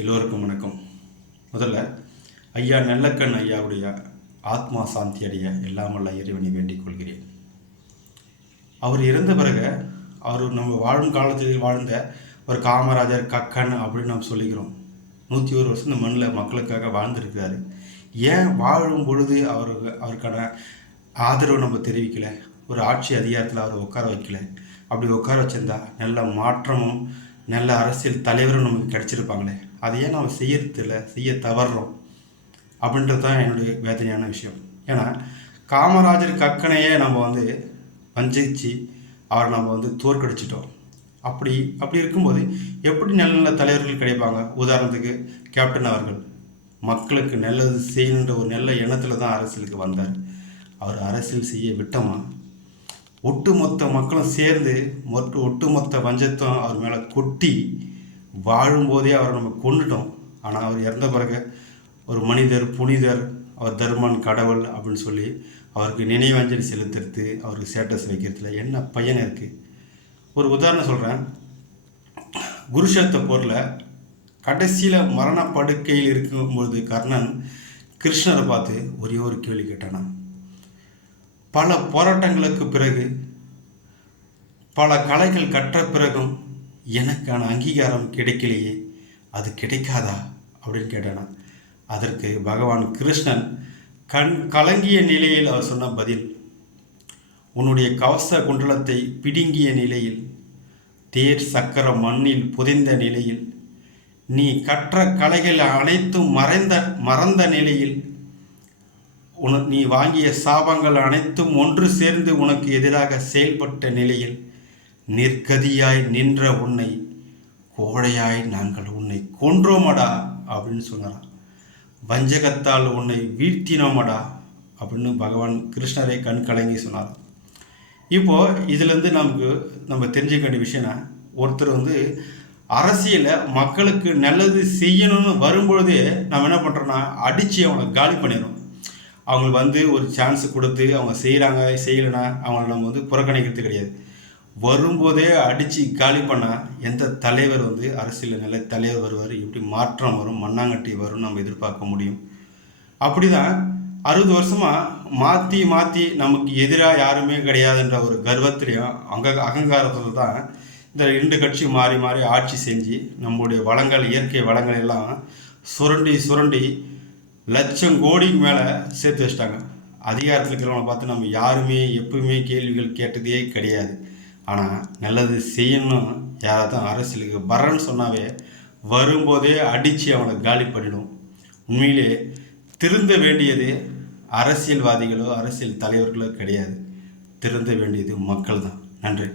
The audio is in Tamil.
எல்லோருக்கும் வணக்கம். முதல்ல ஐயா நெல்லக்கண் ஐயாவுடைய ஆத்மா சாந்தி அடைய எல்லாம் வல்ல இறைவனை வேண்டிக் கொள்கிறேன். அவர் இறந்த பிறகு அவர் நம்ம வாழும் காலத்தில் வாழ்ந்த ஒரு காமராஜர் கக்கன் அப்படின்னு நம்ம சொல்லிக்கிறோம். 101 வருஷம் இந்த மண்ணில் மக்களுக்காக வாழ்ந்துருக்கிறாரு. ஏன் வாழும் பொழுது அவருக்கான ஆதரவு நம்ம தெரிவிக்கலை, ஒரு ஆட்சி அதிகாரத்தில் அவரை உட்கார வைக்கல. அப்படி உட்கார வச்சிருந்தா நல்ல மாற்றமும் நல்ல அரசியல் தலைவரும் நமக்கு கிடச்சிருப்பாங்களே. அதையே நம்ம செய்ய தவறுறோம் அப்படின்றது தான் என்னுடைய வேதனையான விஷயம். ஏன்னா காமராஜர் கக்கனையே நம்ம வஞ்சிச்சு அவரை நம்ம தோற்கடிச்சிட்டோம். அப்படி இருக்கும்போது எப்படி நல்ல நல்ல தலைவர்கள் கிடைப்பாங்க? உதாரணத்துக்கு கேப்டன் அவர்கள் மக்களுக்கு நல்லது செய்யணுன்ற ஒரு நல்ல எண்ணத்தில் தான் அரசியலுக்கு வந்தார். அவர் அரசியல் செய்ய விட்டோமா? ஒட்டுமொத்த மக்களும் சேர்ந்து ஒட்டுமொத்த வஞ்சத்தம் அவர் மேலே கொட்டி வாழும்போதே அவரை நம்ம கொண்டுட்டோம். ஆனால் அவர் இறந்த பிறகு ஒரு மனிதர், புனிதர், அவர் தர்மன், கடவுள் அப்படின்னு சொல்லி அவருக்கு நினைவஞ்சலி செலுத்துறது, அவருக்கு ஸ்டேட்டஸ் வைக்கிறதுல என்ன பயன் இருக்குது? ஒரு உதாரணம் சொல்கிறேன். குருஷேத்திர போரில் கடைசியில் மரணப்படுக்கையில் இருக்கும்பொழுது கர்ணன் கிருஷ்ணரை பார்த்து ஒரே ஒரு கேள்வி கேட்டானா, பல போராட்டங்களுக்கு பிறகு பல கலைகள் கற்ற பிறகும் எனக்கான அங்கீகாரம் கிடைக்கலையே, அது கிடைக்காதா அப்படின்னு கேட்டானா. அதற்கு பகவான் கிருஷ்ணன் கண் கலங்கிய நிலையில் அவர் சொன்ன பதில், உன்னுடைய கவச குண்டலத்தை பிடுங்கிய நிலையில், தேர் சக்கரம் மண்ணில் புதைந்த நிலையில், நீ கற்ற கலைகள் அனைத்தும் மறந்த நிலையில், நீ வாங்கிய சாபங்கள் அனைத்தும் ஒன்று சேர்ந்து உனக்கு எதிராக செயல்பட்ட நிலையில் நிர்கதியாய் நின்ற உன்னை கோழையாய் நாங்கள் உன்னை கொன்றோமடா அப்படின்னு சொன்னாராம். வஞ்சகத்தால் உன்னை வீழ்த்தினோமடா அப்படின்னு பகவான் கிருஷ்ணரை கண் கலங்கி சொன்னார். இப்போது இதுலேருந்து நம்ம தெரிஞ்சுக்க வேண்டிய விஷயம்னா, ஒருத்தர் அரசியலில் மக்களுக்கு நல்லது செய்யணும்னு வரும்பொழுதே நம்ம என்ன பண்ணுறோன்னா அடித்து அவனை காலி பண்ணிடுறோம். அவங்களுக்கு ஒரு சான்ஸு கொடுத்து அவங்க செய்கிறாங்க செய்யலைன்னா அவங்கள நம்ம புறக்கணிக்கிறது கிடையாது. வரும்போதே அடித்து காலி பண்ணால் எந்த தலைவர் அரசியலில் நல்ல தலைவர் வருவார், எப்படி மாற்றம் வரும், மண்ணாங்கட்டி வரும்னு நம்ம எதிர்பார்க்க முடியும்? அப்படி தான் 60 வருஷமாக மாற்றி நமக்கு எதிராக யாருமே கிடையாதுன்ற ஒரு கர்வத்திலையும் அகங்காரத்தில் தான் இந்த 2 கட்சி மாறி மாறி ஆட்சி செஞ்சு நம்முடைய வளங்கள், இயற்கை வளங்கள் எல்லாம் சுரண்டி லட்சம் கோடிக்கு மேலே சேர்த்து வச்சிட்டாங்க. அதிகாரத்தில் இருக்கிறவங்களை பார்த்து நம்ம யாருமே எப்பவுமே கேள்விகள் கேட்டதே கிடையாது. ஆனால் நல்லது செய்யணும் யாராவது அரசியலுக்கு வரன்னு சொன்னாவே வரும்போதே அடித்து அவனை காலி பண்ணிடும். உண்மையிலே திருந்த வேண்டியது அரசியல்வாதிகளோ அரசியல் தலைவர்களோ கிடையாது. திருந்த வேண்டியது மக்கள் தான். நன்றி.